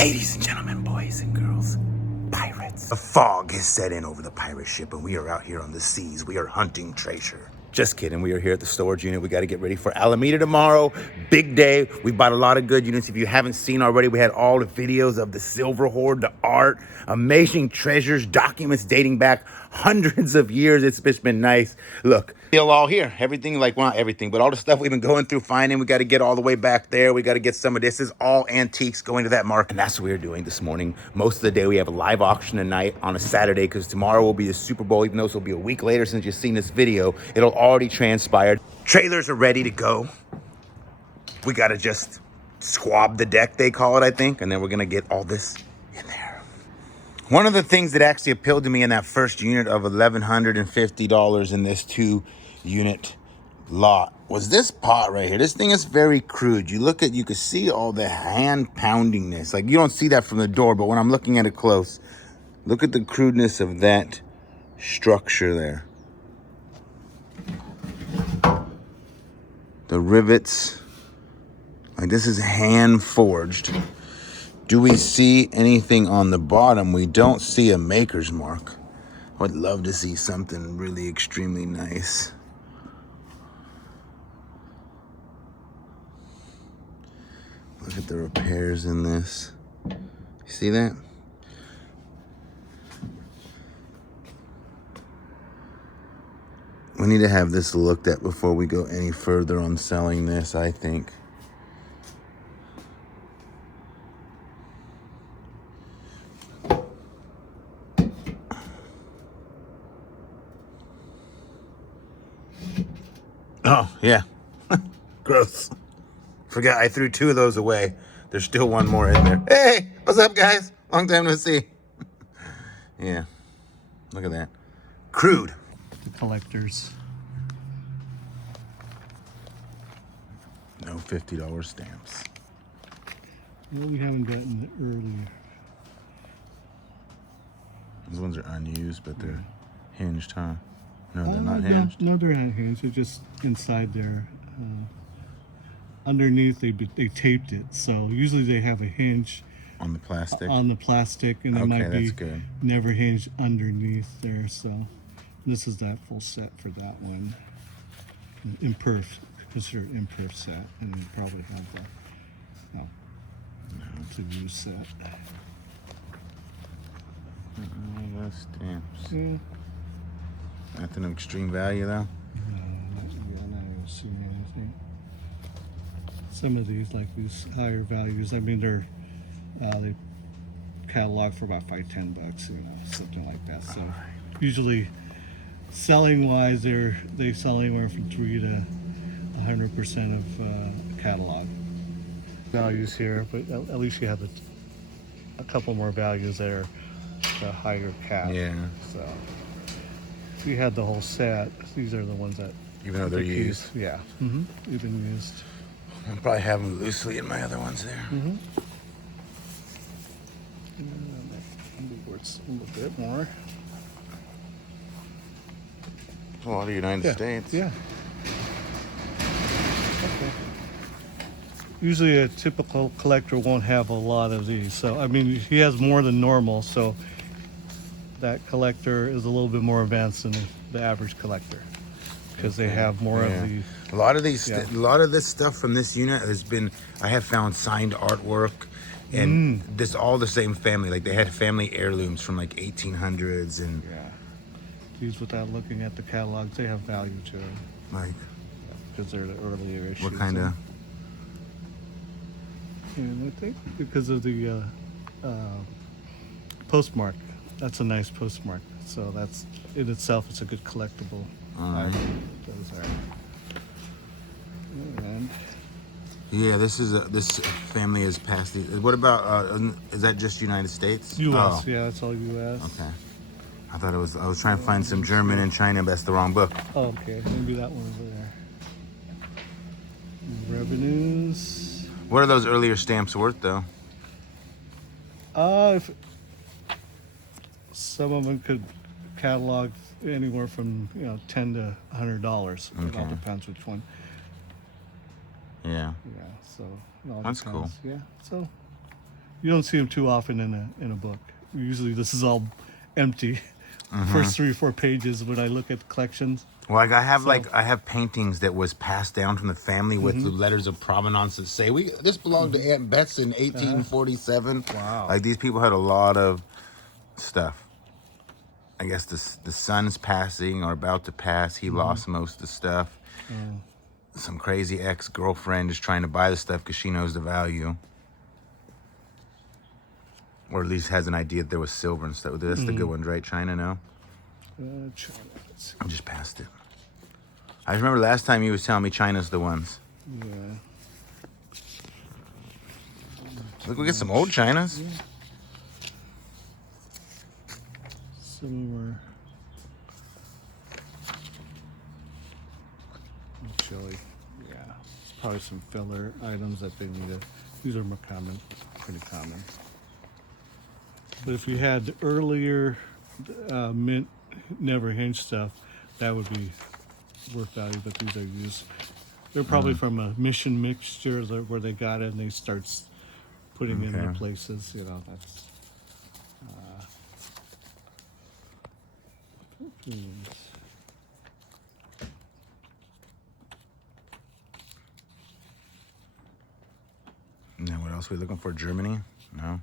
Ladies and gentlemen, boys and girls, pirates. A fog has set in over the pirate ship, and we are out here on the seas. We are hunting treasure. Just kidding. We are here at the storage unit. We got to get ready for Alameda tomorrow. Big day. We bought a lot of good units. If you haven't seen already, we had all the videos of the silver hoard, the art, amazing treasures, documents dating back hundreds of years. It's been nice. Look, still all here. Everything, like, well, not everything, but all the stuff we've been going through finding. We got to get all the way back there. We got to get some of this. This is all antiques going to that market. And that's what we're doing this morning. Most of the day we have a live auction tonight on a Saturday because tomorrow will be the Super Bowl. Even though this will be a week later since you've seen this video, it'll already transpired. Trailers are ready to go. We got to just swab the deck, they call it, I think. And then we're going to get all this in there. One of the things that actually appealed to me in that first unit of $1,150 in this 2-unit lot was this pot right here. This thing is very crude. You can see all the hand poundingness. Like, you don't see that from the door, but when I'm looking at it close, look at the crudeness of that structure there. The rivets, like, this is hand forged. Do we see anything on the bottom? We don't see a maker's mark. I would love to see something really extremely nice. Look at the repairs in this. You see that? We need to have this looked at before we go any further on selling this, I think. Oh, yeah. Gross. Forgot I threw 2 of those away. There's still one more in there. Hey, what's up, guys? Long time no see. Yeah, look at that. Crude. The collectors. No $50 stamps. Well, we haven't gotten the earlier. Those ones are unused, but they're hinged, huh? No, they're not hinged. No, they're not hinged. They're just inside there. Underneath, they taped it. So usually they have a hinge on the plastic. And it might be good. Never hinged underneath there. So this is that full set for that one. Imperf, considered imperf set, and you probably have the to use set. No stamps. Yeah. Nothing of extreme value though. Not even seeing anything. Some of these, like these higher values, I mean, they catalog for about $5-10, something like that. So usually, selling wise, they sell anywhere from 3 to 100% of catalog values here. But at least you have a couple more values that are the higher cap. Yeah. So if you had the whole set, these are the ones that even though they're used. Yeah. Even used. I'll probably have them loosely in my other ones there. Maybe worth a little bit more. A lot of United States. Yeah. Okay. Usually a typical collector won't have a lot of these. So, I mean, he has more than normal. So that collector is a little bit more advanced than the average collector because they have more of the... A lot of these, a lot of this stuff from this unit I have found signed artwork, and this all the same family. Like, they had family heirlooms from like 1800s, and these, without looking at the catalogs, they have value to them. Like, because they're the earlier issues. What kind of? And I think because of the postmark, that's a nice postmark. So that's in itself, it's a good collectible item. Those are. And yeah, this family has passed. What about? Is that just United States? U.S. Yeah, it's all U.S. Okay. I thought it was. I was trying to find some German and China, but that's the wrong book. Oh, okay, maybe that one over there. Revenues. What are those earlier stamps worth, though? If some of them could catalog anywhere from $10 to $100. It all depends which one. Yeah. Yeah. So it all that's depends. cool. Yeah. So You don't see them too often in a book. Usually, this is all empty. First 3 or 4 pages when I look at the collections. Well, like I have paintings that was passed down from the family with the letters of provenance that say this belonged to Aunt Bets in 1847. Wow. Like these people had a lot of stuff. I guess the son's passing or about to pass. He lost most of the stuff. Some crazy ex-girlfriend is trying to buy the stuff because she knows the value. Or at least has an idea that there was silver and stuff. That's the good ones, right? China, no? China. Let's see. I just passed it. I remember last time you was telling me China's the ones. Yeah. Look, we get some old Chinas. Yeah. Some were chili. Yeah. It's probably some filler items that they need to. These are more common, pretty common. But if you had the earlier mint never hinge stuff, that would be worth value. But these are used. They're probably from a mission mixture where they got it and they start putting in their places. You know, that's. And then what else are we looking for? Germany? No.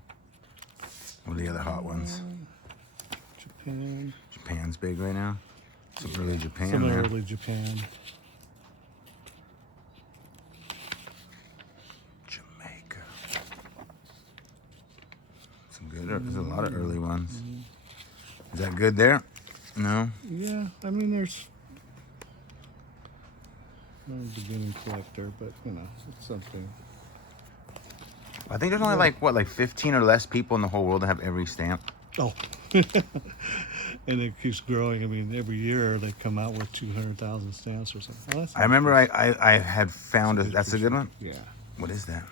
What are the other hot ones? Japan. Japan's big right now. Some early Japan. Some there. early Japan. Jamaica. Some good. There's a lot of early ones. Is that good there? No. Yeah, I mean, there's not a beginning collector, but you know, it's something. I think there's only like 15 or less people in the whole world that have every stamp. Oh, and it keeps growing. I mean, every year they come out with 200,000 stamps or something. Oh, I remember I had found that's a good one. Yeah, What is that?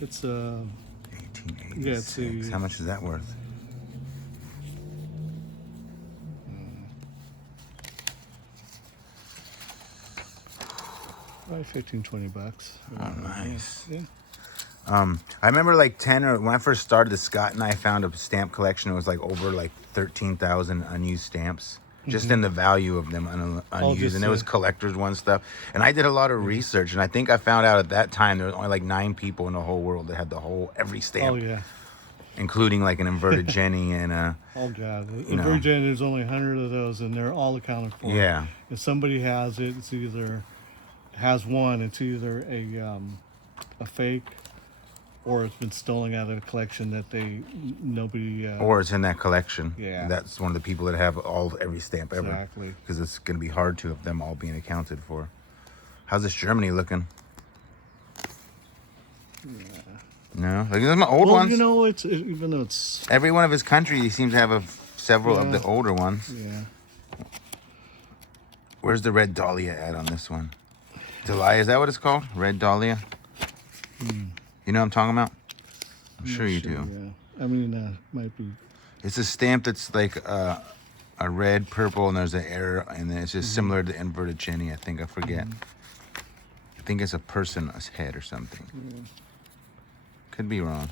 it's 1886. yeah, it's a, How much is that worth? probably $15-20. Oh, nice. Yeah. I remember like 10 or when I first started, Scott and I found a stamp collection. It was like over like 13,000 unused stamps, just in the value of them unused. And it was collectors one stuff. And I did a lot of research, and I think I found out at that time there was only like 9 people in the whole world that had every stamp. Oh yeah. Including like an inverted Jenny and a. Oh god, You know. Virgin, there's only 100 of those, and they're all accounted for. Yeah. If somebody has it, it's either it's either a fake, or it's been stolen out of a collection that nobody. Or it's in that collection. Yeah. That's one of the people that have every stamp ever. Exactly. Because it's going to be hard to have them all being accounted for. How's this Germany looking? Yeah. No, like those are my old Well, ones. you know, even though it's Every one of his country, he seems to have several of the older ones. yeah. Where's the red dahlia at on this one? Dahlia, is that what it's called? Red dahlia? You know what I'm talking about? I'm sure you do. Yeah. I mean, might be. It's a stamp that's like a red, purple, and there's an arrow, and then it's just similar to inverted Jenny. I think I forget. I think it's a person's head or something. Yeah. Could be wrong.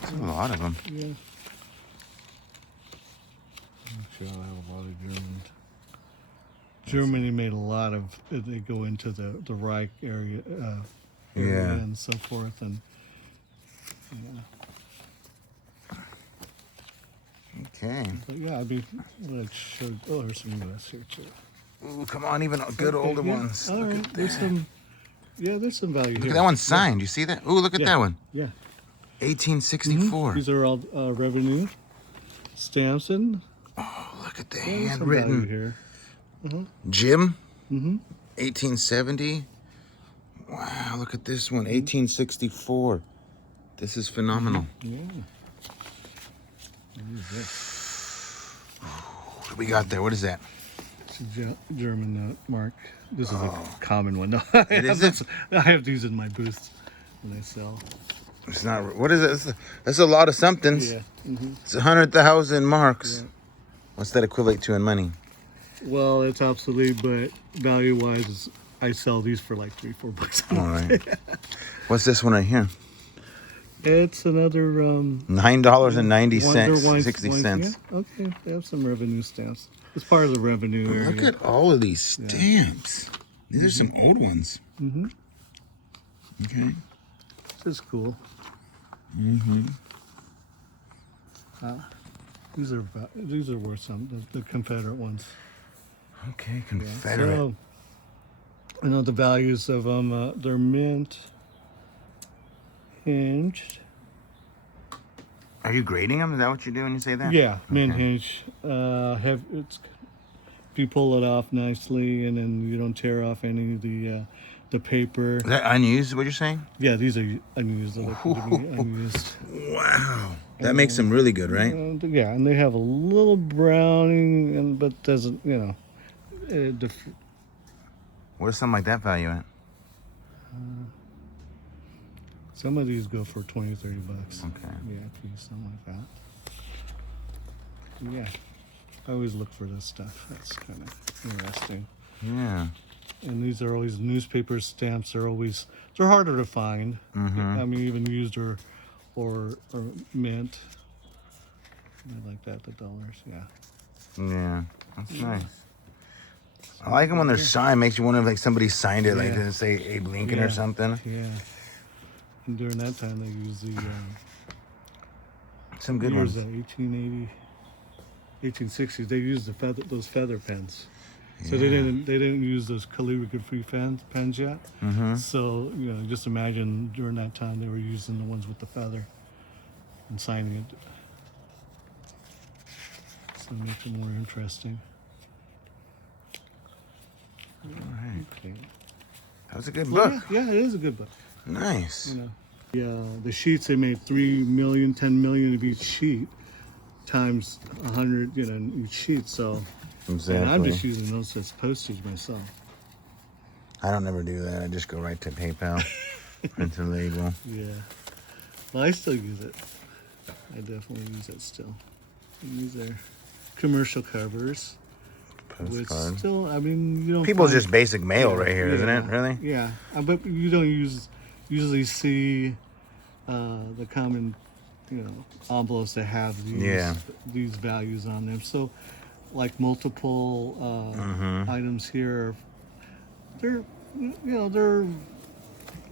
There's a lot of them. Yeah. I'm sure I have a lot of German. Germany made a lot of. They go into the Reich area, Yeah. and so forth, and Okay. but yeah, I'd be like show. Oh, there's some U.S. here too. Ooh, come on, even good Okay, older yeah. ones. All Look right, at there's that. some. Yeah, there's some value Look here. at that one signed. You see that? Ooh, look at that one. Yeah. 1864. These are all revenue stamps and Oh, look at the there's some value handwritten. here. Jim, 1870. Wow, look at this one, 1864. This is phenomenal. Yeah. What is this? What do we got there? What is that? It's a German mark. This is a common one. No, It is? I have these in my booth when I sell. It's not. What is it? That's a lot of somethings. Yeah. It's 100,000 marks. Yeah. What's that equivalent to in money? Well, it's obsolete, but value-wise, I sell these for like $3-4. All right. What's this one right here? It's another $9.90, wine, 60 cents. Yeah, okay, they have some revenue stamps. It's part of the revenue area. Look at all of these stamps. These are some old ones. Mm-hmm. Okay. This is cool. Mm-hmm. These are worth some. The Confederate ones. Okay, Confederate. So, I know the values of them. They're mint, hinged. Are you grading them? Is that what you do when you say that? Yeah, mint Okay. hinge. If you pull it off nicely, and then you don't tear off any of the paper. Is that unused, what you're saying? Yeah, these are unused. They're unused. Wow. That makes them really good, right? Yeah, and they have a little browning, but doesn't, Where's something like that value at? some of these go for $20, $30. Okay. Yeah, piece, something like that. Yeah, I always look for this stuff. That's kind of interesting. Yeah. And these are always newspaper stamps. They're harder to find. Mm-hmm. I mean, even used or mint. I like that, the dollars. Yeah. Yeah. That's nice. I like them when they're signed. Makes you wonder if like somebody signed it, like Yeah. to say Abe Lincoln or something. Yeah. And during that time, they used the Some good years ones. 1880, 1860s. They used those feather pens. So they didn't use those calligraphy pens yet. Mm-hmm. So just imagine during that time they were using the ones with the feather and signing it. So it makes it more interesting. All right. Okay. That was a good Well, book. yeah, it is a good book. Nice. The sheets, they made 3 million, 10 million of each sheet times 100, in each sheet. So, Exactly. and I'm just using those as postage myself. I don't never do that. I just go right to PayPal, print a label. Yeah. Well, I still use it. I definitely use it still. These are commercial covers. With Postcard. still, I mean, you don't. People's find- just basic mail right here, isn't it? Really? Yeah, but you don't usually see the common, envelopes that have these values on them. So, like multiple items here, they're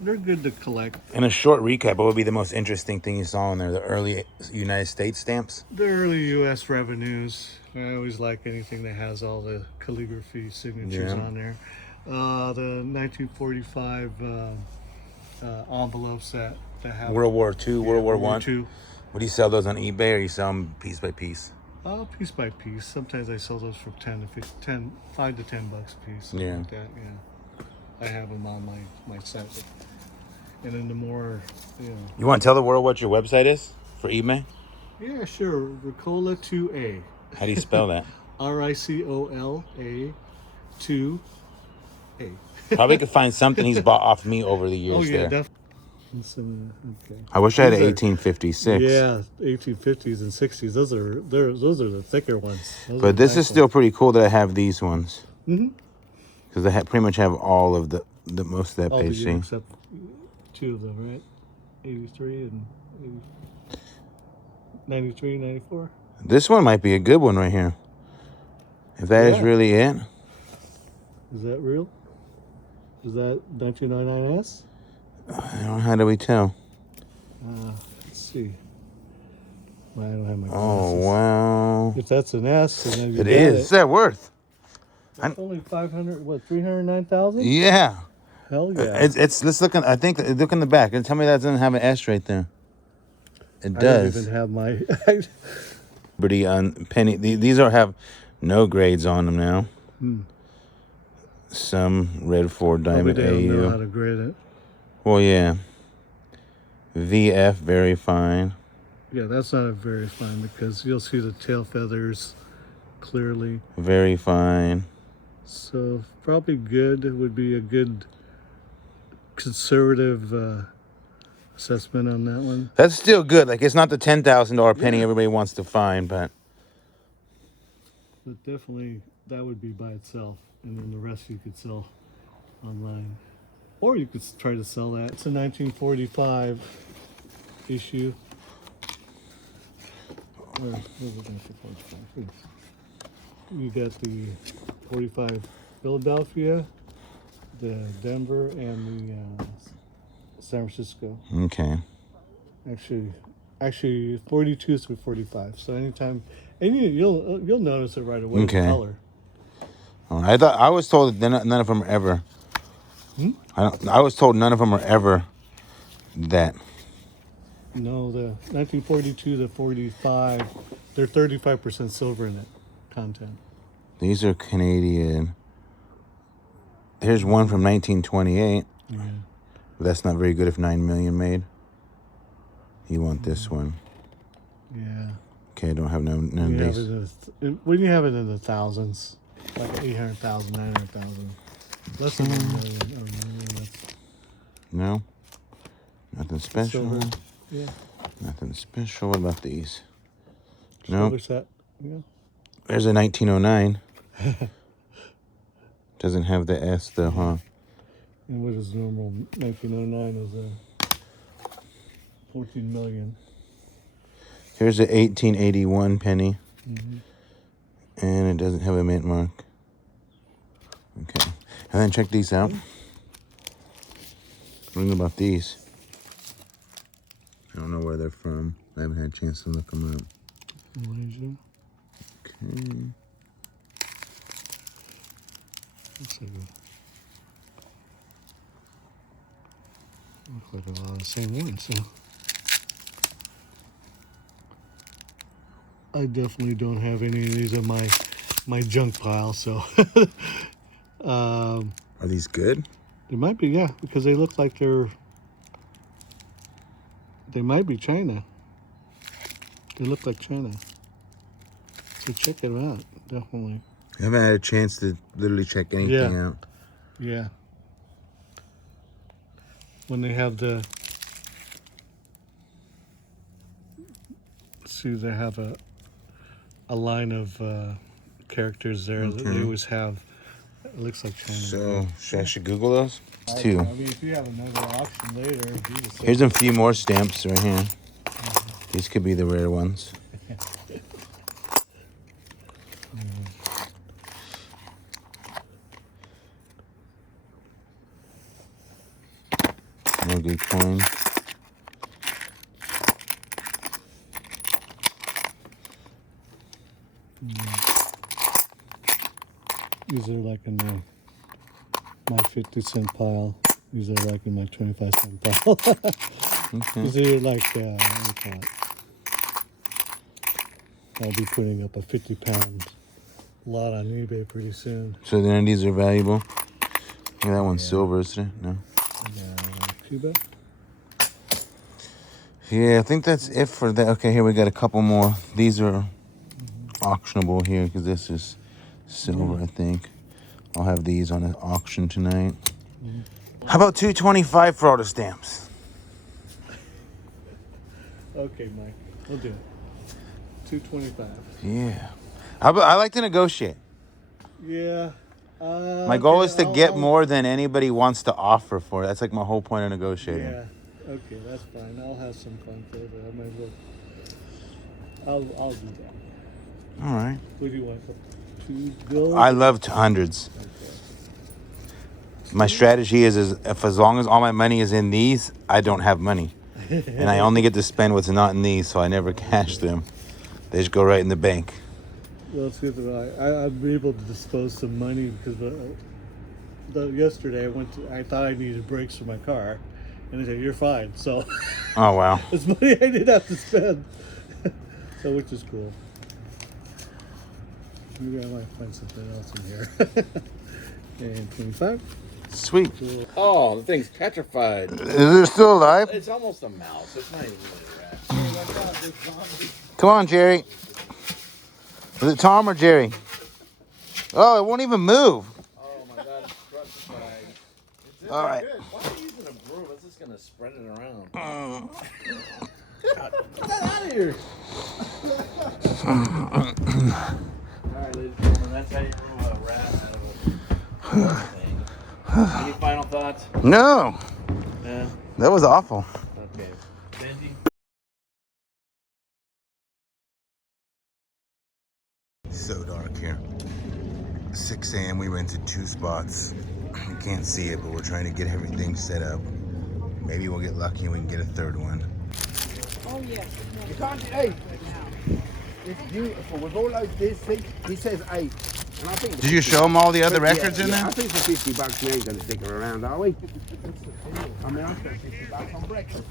good to collect. In a short recap, what would be the most interesting thing you saw in there? The early United States stamps? The early U.S. revenues. I always like anything that has all the calligraphy signatures on there. The 1945 envelopes that have World War II, World War I. II. Would you sell those on eBay or you sell them piece by piece? Piece by piece. Sometimes I sell those for 5 to 10 bucks a piece. Something like that. Yeah. I have them on my site. And then the more, You want to tell the world what your website is for eBay? Yeah, sure. Ricola 2A. How do you spell that? Ricola 2A. Probably could find something he's bought off me over the years there. Definitely. Okay. I wish I had an These are- 1856. Yeah, 1850s and 60s. Those are the thicker ones. Those are But this nice is still pretty cool that I have these ones. Mm-hmm. Because I pretty much have all of the most of that All the page. years See? except 2 of them, right? 83 and 93, 94. This one might be a good one right here. If that is really it. Is that real? Is that 1999S? I don't know, how do we tell? Let's see. Well, I don't have my glasses. Oh, wow. If that's an S, then you It got is. What's that worth? That's only 309,000? Yeah. Hell yeah. Let's look I think, look in the back and tell me that doesn't have an S right there. It I does. don't even have my... Pretty penny. These have no grades on them now. Some red 4 diamond Probably they don't know how AU. to grade it. Well, yeah. VF, very fine. Yeah, that's not a very fine because you'll see the tail feathers clearly. Very fine. So probably good. It would be a good conservative assessment on that one. That's still good. Like, it's not the $10,000 penny everybody wants to find, but But definitely that would be by itself, and then the rest you could sell online. Or you could try to sell that. It's a 1945 issue. Where is it? 45. You got the 45 Philadelphia, the Denver, and the San Francisco. Okay. Actually, 42 through 45. So anytime, and you'll notice it right away. Okay. The color. Oh, I was told that none of them are ever. I was told none of them are ever that. No, the 1942 to 45, they're 35% silver in it content. These are Canadian. Here's one from 1928. Yeah. But that's not very good if 9 million made. You want this one. Yeah. Okay, I don't have none of these. When you have it in the thousands, like 800,000, 900,000, less than a million or a million. No? Nothing special? Silver. Yeah. Nothing special. What about these? Silver No. set. Yeah. There's a 1909. Doesn't have the S though, huh? And what is normal 1909 is 14 million. Here's a 1881 penny. Mm-hmm. And it doesn't have a mint mark. Okay. And then check these out. What about these? I don't know where they're from. I haven't had a chance to look them up. Malaysia. Okay. Looks like a lot of the same ones. So I definitely don't have any of these in my junk pile. So Are these good? they might be, yeah, because they look like they might be China. They look like China. So check it out, definitely. I haven't had a chance to literally check anything out. Yeah. When they have they have a line of characters there that they always have. It looks like China. So, I should Google those? It's I two. mean, if you have another auction later, do the same. Here's a few more stamps right here. These could be the rare ones. No good coin. These are like in my 50-cent pile. These are like in my 25-cent pile. Okay. These are like, what do you call it? I'll be putting up a 50-pound lot on eBay pretty soon. So none of these are valuable? Yeah, that one's silver, isn't it? No. Cuba? Yeah, I think that's it for that. Okay, here we got a couple more. These are auctionable here because this is silver, I think. I'll have these on an auction tonight. How about $2.25 for all the stamps? Okay, Mike. We'll do it. $2.25. Yeah. I like to negotiate. Yeah. My goal is to get more than anybody wants to offer for. That's like my whole point of negotiating. Yeah. Okay, that's fine. I'll have some fun for it. I might as well. I'll do that. All right. What do you want? 2 bills? I love hundreds. Okay. My strategy is if as long as all my money is in these, I don't have money. And I only get to spend what's not in these, so I never cash them. They just go right in the bank. Well, it's good that I'm able to dispose some money because yesterday I thought I needed brakes for my car, and they said you're fine. So Oh, wow. it's money I didn't have to spend, so which is cool. Maybe I might find something else in here. And 25. Sweet. Cool. Oh, the thing's petrified. Is it still alive? It's almost a mouse. It's not even really a rat. Come on, Jerry. Was it Tom or Jerry? Oh, it won't even move. Oh my God, it's petrified. It's All right. good. Why are you using a broom? It's just gonna spread it around. Get that out of here. All right, ladies and gentlemen, that's how you remove a rat out of a thing. Any final thoughts? No. Yeah. That was awful. Okay. Benji? so dark here. 6 a.m. we rented 2 spots. You can't see it, but we're trying to get everything set up. Maybe we'll get lucky and we can get a 3rd one. Oh, yes. You can't, hey, it's beautiful. With all those, this thing, he says 8. And I think Did you show them all the other records in there? I think for $50 we ain't going to stick them around, are we? I mean, I spent $50 on breakfast.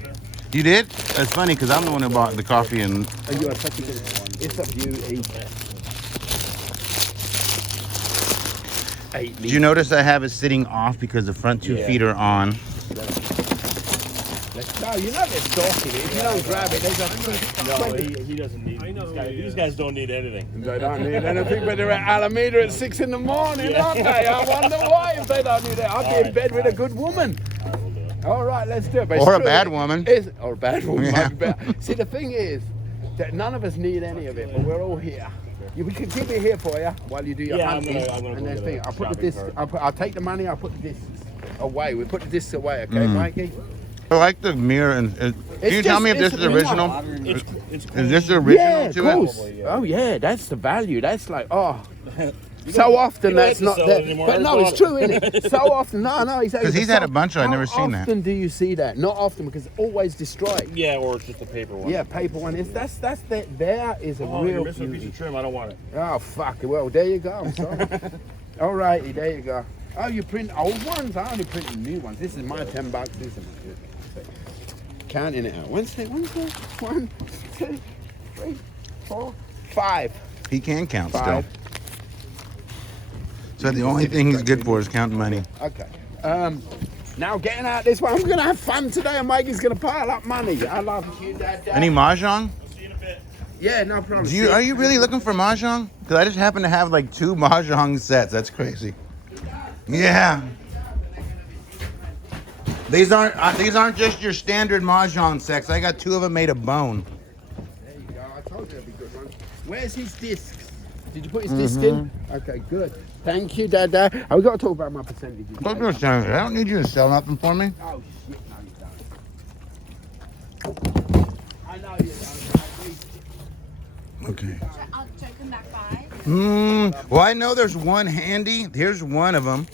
You did? That's funny because I'm the one who bought the coffee and... And you are such a good one. It's a beauty. 8 Did you notice I have it sitting off because the front 2 feet are on? No, you're not just stalking it. If you don't grab it, there's a... No, he doesn't need it. These guys don't need anything. They don't need anything, but they're at Alameda at 6 in the morning, aren't they? I wonder why if they don't need it. I'll be in bed with a good woman. All right, let's do it. But Or a bad woman. Or a bad woman. Yeah. See, the thing is that none of us need any of it, but we're all here. We can keep it here for you while you do your hunting. I'm gonna and go then get thing, a I'll put the shopping disc. cart. I'll take the money. I'll put the discs away. We put the discs away, okay, Mikey? I like the mirror. And can you tell me if this is original? It's Is this the original Yeah, of to course. it? Oh yeah, that's the value. That's like so often you don't that's have to not sell there. it anymore. But no, it's true, isn't it? So often, no, exactly. Because he's had a bunch, I've never seen How that. often do you see that? Not often, because it's always destroyed. Yeah, or it's just a paper one. Yeah, paper one is there is a Oh, real you're missing a piece beauty. of trim. I don't want it. Oh fuck it. Well, there you go. I'm sorry. All righty, there you go. Oh, you print old ones? I only print new ones. This is my $10. This is my counting it out. One, two, 3, 4, 5. He can count 5. still. So the only thing he's good for is counting money. Okay. Now getting out this one, I'm gonna have fun today, and Mikey's gonna pile up money. I love you, Dad. Any mahjong? See you in a bit. Yeah, no problem. Are you really looking for mahjong? Because I just happen to have like 2 mahjong sets. That's crazy. Yeah. These aren't just your standard mahjong sets. I got 2 of them made of bone. There you go. I told you it'd be good one. Where's his discs? Did you put his disc in? Okay, good. Thank you, Dada. We got to talk about my percentages. I don't need you to sell nothing for me. Oh shit, no you don't. I know you don't. Okay. Should I come back by? Well, I know there's one handy. Here's one of them.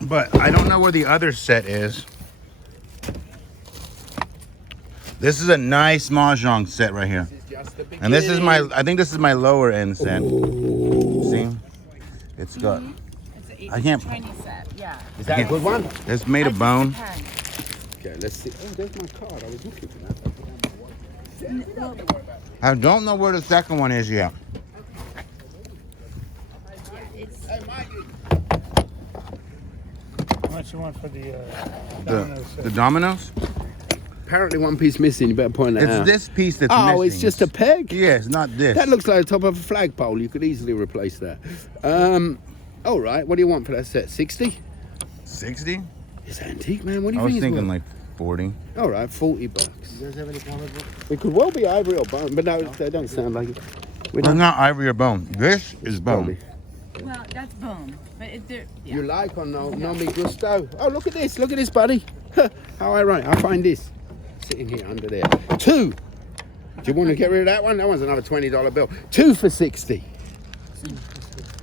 But I don't know where the other set is. This is a nice mahjong set right here. This is just the beginning. And this is I think this is my lower end set. See? It's got, I can't, Chinese set, yeah. Is that a good one? it's made of bone. Okay, let's see. Oh, there's my card. I was looking for that. I don't know where the second one is yet. Hey, Mikey. How much you want for the The dominoes? Apparently one piece missing. You better point that It's out. this piece that's missing. Oh, it's just a peg? Yeah, it's not this. That looks like the top of a flagpole. You could easily replace that. All right. What do you want for that set? 60? 60? It's antique, man. What do you I was think thinking it's like 40. worth? All right, $40. You guys have any comic books? It could well be ivory or bone, but no, they don't sound like it. We It's don't. not ivory or bone. This is bone. Well, that's bone. But if they're, yeah. You like or no? No me gusto. Oh, look at this. Look at this, buddy. How ironic. I find this sitting here under there. 2. Do you want to get rid of that one? That one's another $20 bill. 2 for 60.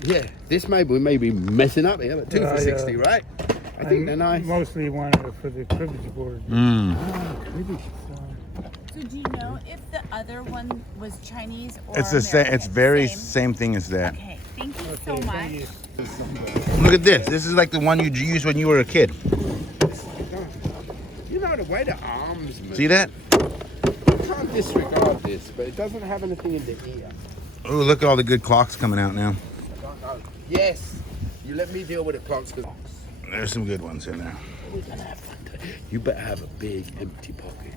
Yeah, this we may be messing up here, but 2 for 60, right? I think they're nice. Mostly wanted it for the cribbage board. So do you know if the other one was Chinese or It's the same. American? It's very Same? same thing as that. Okay, thank you so much. Look at this. This is like the one you used when you were a kid. You know the way the arms move. See that? You can't disregard this, but it doesn't have anything in the ear. Oh, look at all the good clocks coming out now. Yes. You let me deal with the clocks. There's some good ones in there. We're gonna have fun today. You better have a big empty pocket.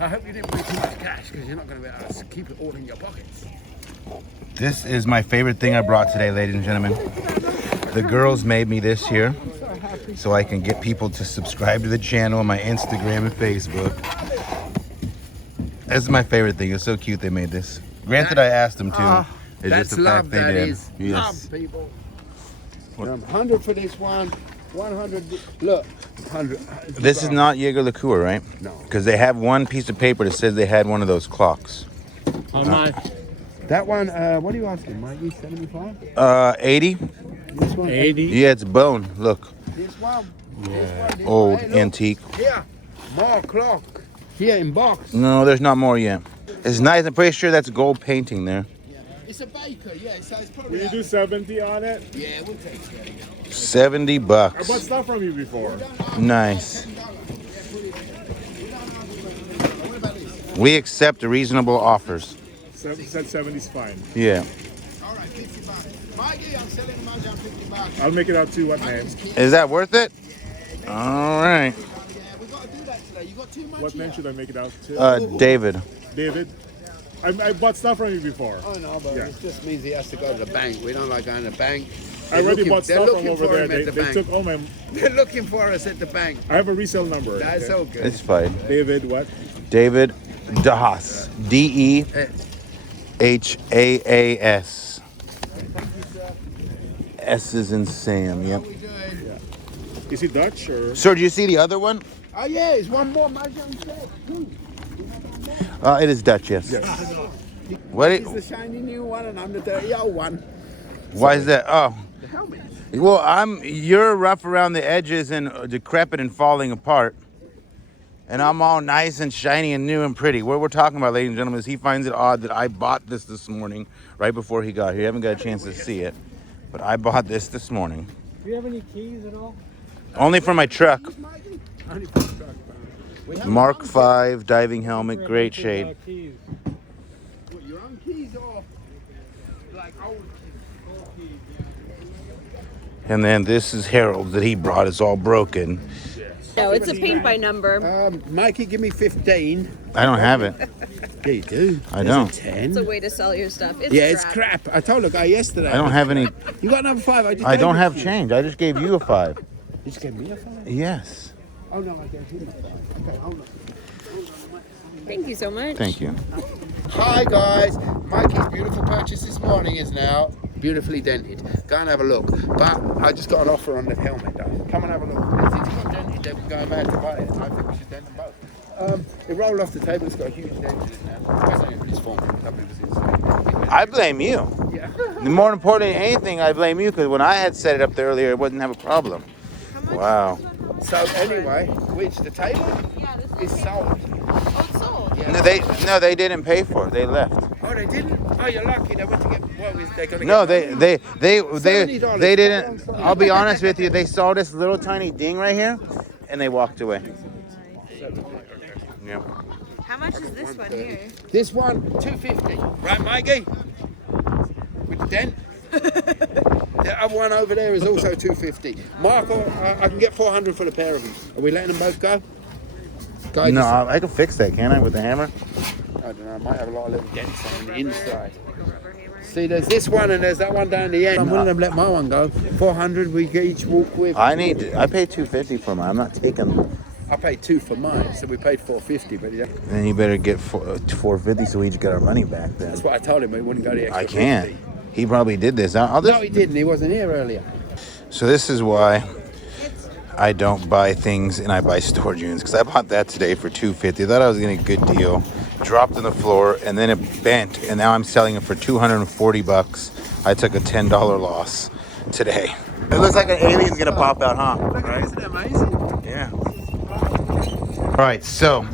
I hope you didn't bring too much cash because you're not going to be able to keep it all in your pockets. This is my favorite thing I brought today, ladies and gentlemen. The girls made me this here so I can get people to subscribe to the channel on my Instagram and Facebook. This is my favorite thing. It's so cute they made this. Granted, I asked them to. It's That's just the love, fact they that did. is. Yes. Love, people. 100 for this one. 100. Look, 100. This is not Jaeger liqueur, right? No. Because they have one piece of paper that says they had one of those clocks. On my That one, what are you asking, Mikey? 75? 80. This one? 80. Yeah, it's bone. Look, This one? This old one. Hey, look. antique. Here, more clock. Here in box. No, there's not more yet. It's nice. I'm pretty sure that's gold painting there. It's a baker, yeah, so it's probably... Will you do 70 on it? Yeah, we'll take it. $70. I bought stuff from you before. Nice. We accept reasonable offers. Said 70's fine. Yeah. All right, 50 bucks. Mikey, I'm selling them out down 50 bucks. I'll make it out to what name? Is that worth it? All right. Yeah, we got to do that today. You got too much What name here. should I make it out to? David. David? I bought stuff from you before. Oh no, but Yeah. it just means he has to go to the bank. We don't like going to the bank. I already bought they're stuff from looking over for there. him at the They bank. took all my... They're looking for us at the bank. I have a resale number. That's okay? so good. It's fine. David what? David Dahas. Dehaas. S is in Sam. Yep. We doing? Is he Dutch or? Sir, do you see the other one? Oh yeah, it's one more. My It is Dutch, yes. Yes. What? He's the shiny new one, and I'm the dirty old one. Why is that? Oh. The helmet. Well, you're rough around the edges and decrepit and falling apart. And I'm all nice and shiny and new and pretty. What we're talking about, ladies and gentlemen, is he finds it odd that I bought this morning, right before he got here. You haven't got a chance to see it, but I bought this morning. Do you have any keys at all? Only for my truck. Only for the truck, we have Mark our own V diving helmet, great shade. Keys. keys. What, your own keys or like old keys? And then this is Harold's that he brought. It's all broken. No, it's a paint by number. Mikey, give me 15. I don't have it. Yeah, you do. I There's don't. A 10. It's a way to sell your stuff. It's Yeah, it's crap. crap. I told the guy yesterday. I don't have any. You got another 5? I don't have change. I just gave you a 5. You just gave me a 5? Yes. Oh no, I gave him a 5. Okay, hold on. Thank you so much. Thank you. Hi guys, Mikey's beautiful purchase this morning is now beautifully dented. Go and have a look. But I just got an offer on the helmet though. Come and have a look. And since it's got dented, they've been going mad to buy it. I think we should dent them both. It rolled off the table. It's got a huge dent in it now. That's not even his fault. Somebody was inside. I blame you. Yeah. More important than anything, I blame you because when I had set it up there earlier, it wouldn't have a problem. Wow. So anyway, which the table is sold. Oh, it's sold. Yeah. No, they didn't pay for it. They left. Oh, they didn't. Oh, you're lucky. They went to get. What was they gonna No, get? they $70. didn't. I'll be honest with you. They saw this little tiny ding right here, and they walked away. Yeah. How much is this one here? This one, $250. Right, Mikey? With the dent. The other one over there is also $250. Mark, I can get $400 for the pair of them. Are we letting them both go? Guys, No, I can fix that, can't I, with the hammer? I don't know. I might have a lot of little dents on the inside. See, there's this one and there's that one down the end. I'm willing to let my one go. $400 we each walk with. I paid $250 for mine. I'm not taking them. I paid $2 for mine, so we paid $450. But yeah, Then you better get $450 so we each get our money back then. that's what I told him. He wouldn't go the extra I can't. $50. He probably did this. I'll just, No, he didn't. He wasn't here earlier. So this is why I don't buy things and I buy storage units, because I bought that today for $250. Thought I was getting a good deal. Dropped on the floor and then it bent, and now I'm selling it for $240. I took a $10 loss today. It looks like an alien's gonna pop out, huh? Right? Isn't it amazing? Yeah. All right, so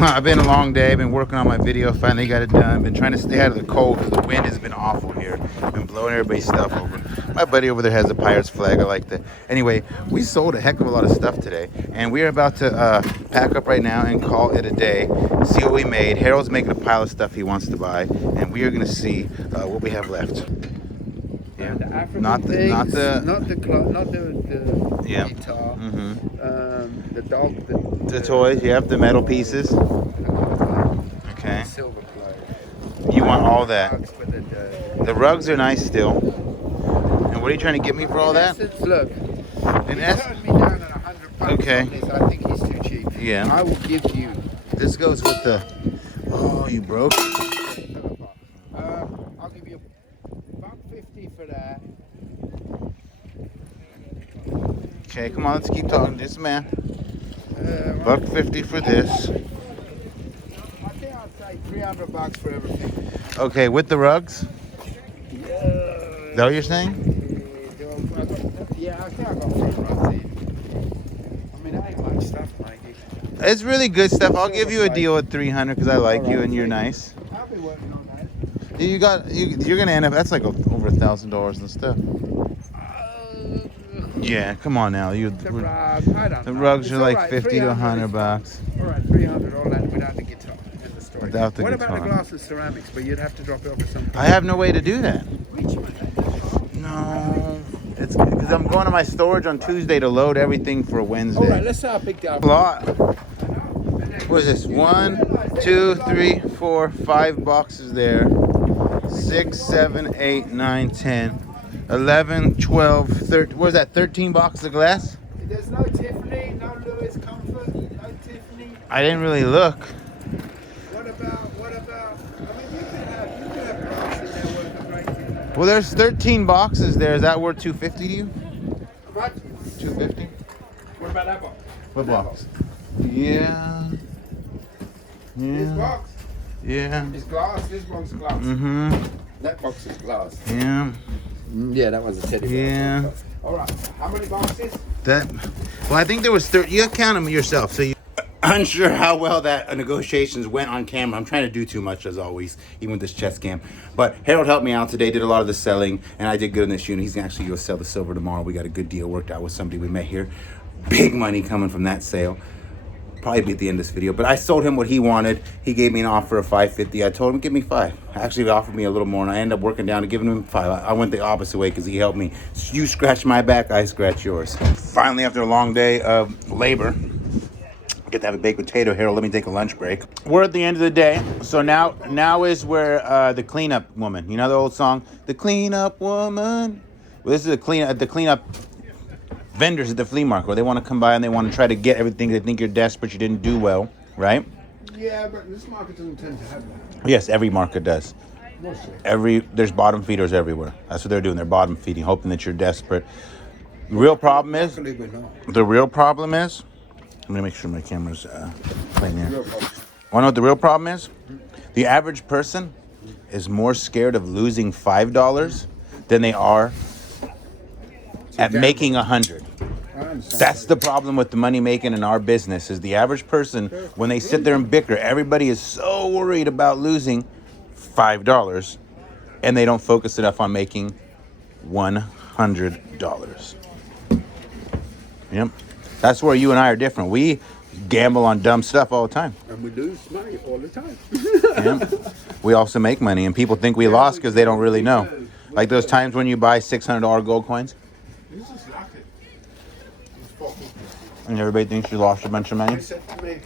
I've been a long day. I've been working on my video. Finally got it done. Been trying to stay out of the cold because the wind has been awful here. Been blowing everybody's stuff over. My buddy over there has a Pirates flag. I like that. Anyway, we sold a heck of a lot of stuff today, and we're about to pack up right now and call it a day. See what we made. Harold's making a pile of stuff he wants to buy, and we are going to see what we have left. Yeah. The African Not the things, not the Yeah. guitar, Mm-hmm. the dog, The toys. You have the metal pieces. Okay. silver plate. You want all that. Rugs for the The rugs are nice still. And what are you trying to get me for all that? essence, look, In he essence, turned me down at $100 Okay. on this. I think he's too cheap. Yeah. I will give you. this goes with the. Oh, you broke. I'll give you $150 for that. Okay, come on, let's keep talking. This man. $150 for this. I think I'd say $300 for everything. Okay, with the rugs? Yeah. Is that what you're saying? Yeah, I think I got 3 rugs in. I mean, I ain't much stuff, Mikey. It's really good stuff. I'll give you a deal at 300 because I like you and you're nice. I'll be working on that. You're gonna end up. That's like over $1,000 and stuff. Yeah, come on now. The rugs, I don't The know. rugs It's are like alright, 50 to 300 100 is bucks. All right, 300 all that without the guitar. End of story. Without the what guitar. about the glass and ceramics? But you'd have to drop it off at some point. I have no way to do that. Which one? No, it's because I'm going to my storage on Tuesday to load everything for Wednesday. All right, let's say I picked it up. A lot. What is this? 1, 2, 3, 4, 5 boxes there. 6, 7, 8, 9, 10, 11, 12, 13. What is that? 13 boxes of glass? There's no Tiffany, no Louis Comfort, no Tiffany. I didn't really look. What about? I mean, you could have glass in there worth a great deal. Well, there's 13 boxes there. Is that worth $250 to you? What? $250? What about that box? What box? Yeah. This Yeah. box? Yeah. It's glass. This one's glass. Mm-hmm. That box is glass. Yeah. Yeah, that was a teddy bear. Yeah. All right. How many boxes? Well, I think there was 30. You count them yourself. So you. Unsure how well that negotiations went on camera. I'm trying to do too much as always, even with this chest cam. But Harold helped me out today, did a lot of the selling, and I did good in this unit. He's gonna actually go sell the silver tomorrow. We got a good deal worked out with somebody we met here. Big money coming from that sale. Probably be at the end of this video, but I sold him what he wanted. He gave me an offer of $550. I told him, give me 5. Actually, he offered me a little more, and I ended up working down to giving him 5. I went the opposite way because he helped me. You scratch my back, I scratch yours. Finally, after a long day of labor, I get to have a baked potato. Harold, let me take a lunch break. We're at the end of the day, so now is where the cleanup woman. You know the old song, the cleanup woman. Well, this is the cleanup vendors at the flea market where they want to come by and they want to try to get everything. They think you're desperate, you didn't do well, right? Yeah, but this market doesn't tend to have that. Yes, every market does. Mostly. There's bottom feeders everywhere. That's what they're doing. They're bottom feeding, hoping that you're desperate. The real problem is. Luckily, we're not. I'm gonna make sure my camera's playing there. Want to know what the real problem is? The average person is more scared of losing $5 than they are at making 100. That's the problem with the money making in our business. Is the average person, when they sit there and bicker, everybody is so worried about losing $5, and they don't focus enough on making $100. Yep. That's where you and I are different. We gamble on dumb stuff all the time. And we lose money all the time. Yep. We also make money, and people think we lost because they don't really know. Like those times when you buy $600 gold coins, This is lucky. and everybody thinks you lost a bunch of money. He said to me,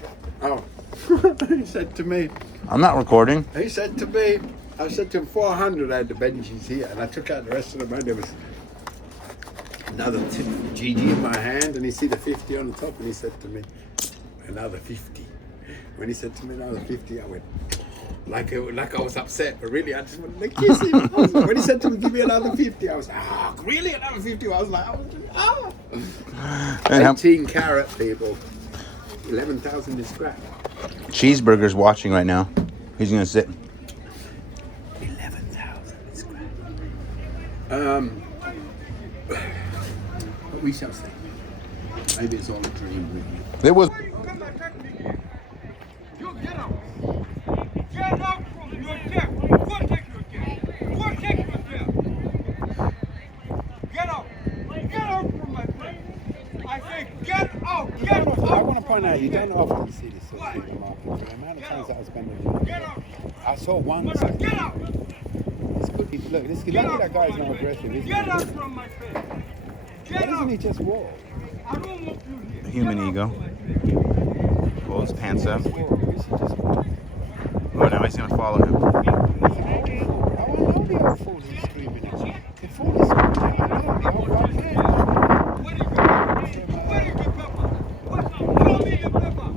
he said to me, I'm not recording. I said to him 400 I had the benches here, and I took out the rest of the money. There was another GG in my hand, and he see the 50 on the top, and he said to me, another 50. When he said to me another 50, I went, like I was upset, but really I just wanted to kiss him. When he said to me, give me another 50, I was like, really another 50? I was like, 18 carat, people. 11,000 is scrap. Cheeseburger's watching right now. He's gonna sit. 11,000 is scrap. But we shall see. Maybe it's all a dream, really. It was. You get out. Get out from your chair. Go take your chair. Go take your chair. Get out. Get out from my place. I say get out. Get out. I want to point out, you don't often see this sort of thing in the market. The amount of times that I spend on it. Get out. I saw one. Get out. This could be, look, this could, look at that guy's not aggressive, isn't Get out he? from my face. Why Get doesn't out. he just walk? I don't want you here. Human ego. Pulls his pants up. He should just walk. Oh, now he's gonna follow him. I want all the old fools are screaming at you. The fool is screaming at you. The old rock man. Where is the pepper? Where is the pepper? Show me the pepper.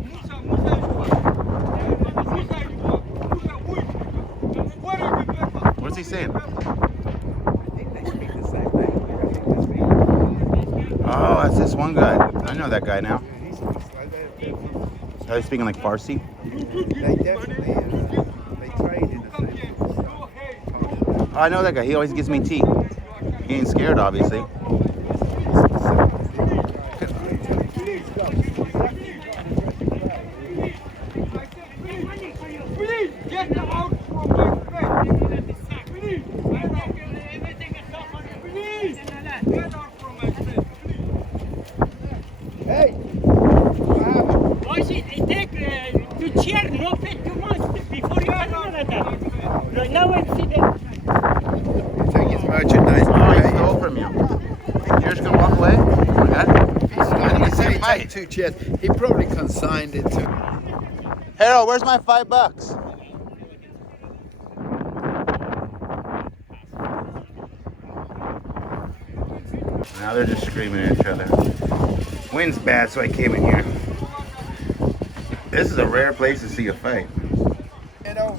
Musa, who is where is the pepper? What's he saying? Oh, that's this one guy. I know that guy now. Are they speaking like Farsi? They definitely, they trade I know that guy. He always gives me tea. He ain't scared, obviously. Please get out from my face. Please, I don't care everything is open. Please, get out from my face. Hey! Why should I take to chair no fit 2 months before you can order that? Right now I see that. Take his merchandise. Oh, he stole from you. You're just gonna walk away? I didn't say he take 2 chairs. He probably consigned it to. Harold, where's my $5? Now they're just screaming at each other. Wind's bad, so I came in here. This is a rare place to see a fight. You know,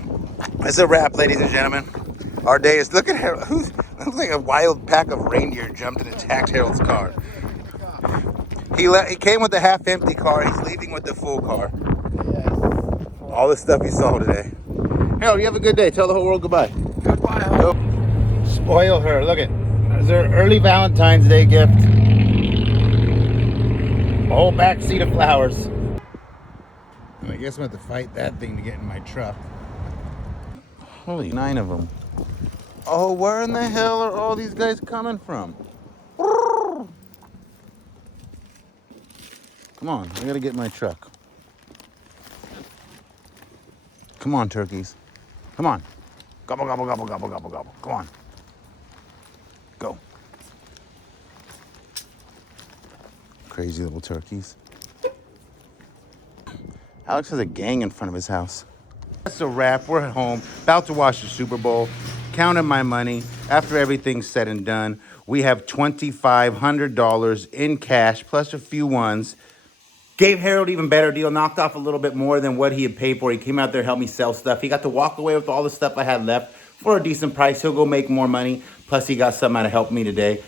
It's a wrap, ladies and gentlemen. Our day is. Look at Harold. Looks like a wild pack of reindeer jumped and attacked Harold's car. He came with the half-empty car. He's leaving with the full car. All the stuff he saw today. Harold, you have a good day. Tell the whole world goodbye. goodbye. Go. Spoil her. Look at. There's her early Valentine's Day gift. A whole back seat of flowers. I guess I'm going to have to fight that thing to get in my truck. Holy, 9 of them. Oh, where in the hell are all these guys coming from? Come on, I gotta get in my truck. Come on, turkeys. Come on. Gobble, gobble, gobble, gobble, gobble, gobble. Come on. Go. Crazy little turkeys. Alex has a gang in front of his house. That's a wrap. We're at home, about to watch the Super Bowl, counting my money. After everything's said and done, we have $2,500 in cash, plus a few ones. Gave Harold even better deal, knocked off a little bit more than what he had paid for. He came out there, helped me sell stuff. He got to walk away with all the stuff I had left for a decent price. He'll go make more money. Plus, he got something out of help me today.